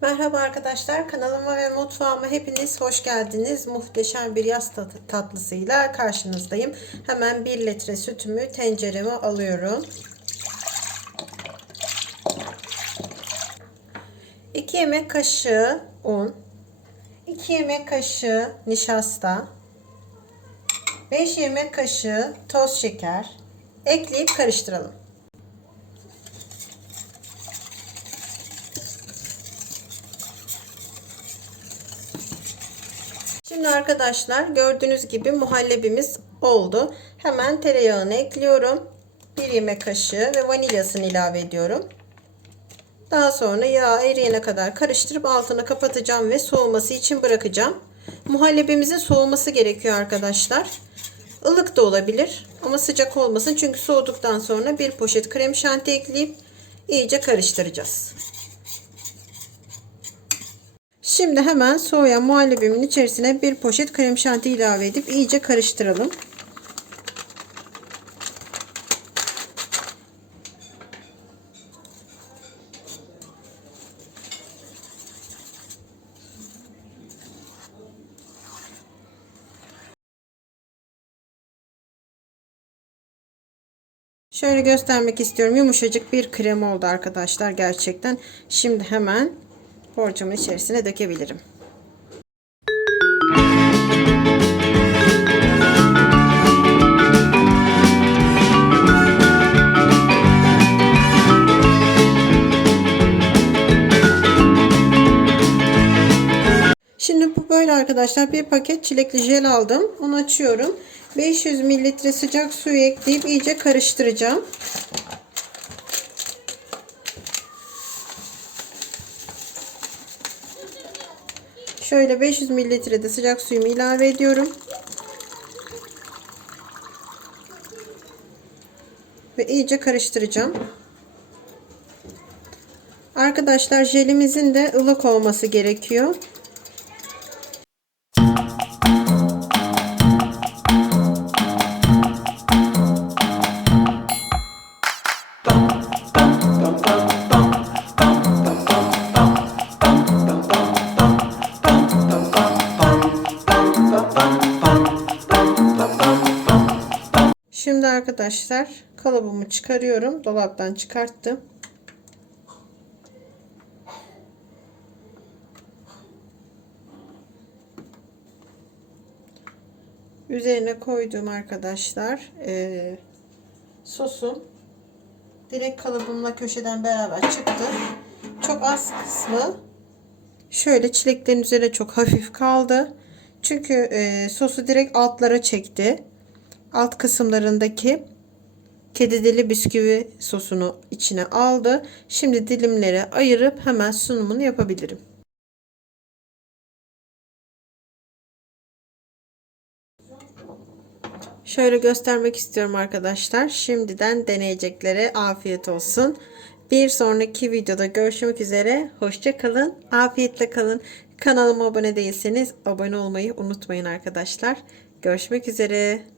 Merhaba arkadaşlar kanalıma ve mutfağıma hepiniz hoş geldiniz. Muhteşem bir yaz tat- tatlısıyla karşınızdayım. Hemen 1 litre sütümü tencereme alıyorum. 2 yemek kaşığı un, 2 yemek kaşığı nişasta, 5 yemek kaşığı toz şeker ekleyip karıştıralım. Şimdi arkadaşlar gördüğünüz gibi muhallebimiz oldu. Hemen tereyağını ekliyorum. 1 yemek kaşığı ve vanilyasını ilave ediyorum. Daha sonra yağ eriyene kadar karıştırıp altını kapatacağım ve soğuması için bırakacağım. Muhallebimizin soğuması gerekiyor arkadaşlar. Ilık da olabilir ama sıcak olmasın çünkü soğuduktan sonra bir poşet krem şanti ekleyip iyice karıştıracağız. Şimdi hemen soğuyan muhallebimin içerisine bir poşet krem şanti ilave edip iyice karıştıralım. Şöyle göstermek istiyorum. Yumuşacık bir krem oldu arkadaşlar gerçekten. Şimdi hemen borcamın içerisine dökebilirim. Şimdi bu böyle arkadaşlar bir paket çilekli jel aldım. Onu açıyorum. 500 mililitre sıcak suyu ekleyip iyice karıştıracağım. Şöyle 500 mililitre de sıcak suyumu ilave ediyorum. Ve iyice karıştıracağım. Arkadaşlar jelimizin de ılık olması gerekiyor. Şimdi arkadaşlar kalıbımı çıkarıyorum. Dolaptan çıkarttım. Üzerine koyduğum arkadaşlar e, sosum direkt kalıbımla köşeden beraber çıktı. Çok az kısmı şöyle çileklerin üzerine çok hafif kaldı. Çünkü e, sosu direkt altlara çekti. Alt kısımlarındaki kedi dili bisküvi sosunu içine aldı. Şimdi dilimlere ayırıp hemen sunumunu yapabilirim. Şöyle göstermek istiyorum arkadaşlar. Şimdiden deneyeceklere afiyet olsun. Bir sonraki videoda görüşmek üzere. Hoşça kalın. Afiyetle kalın. Kanalıma abone değilseniz abone olmayı unutmayın arkadaşlar. Görüşmek üzere.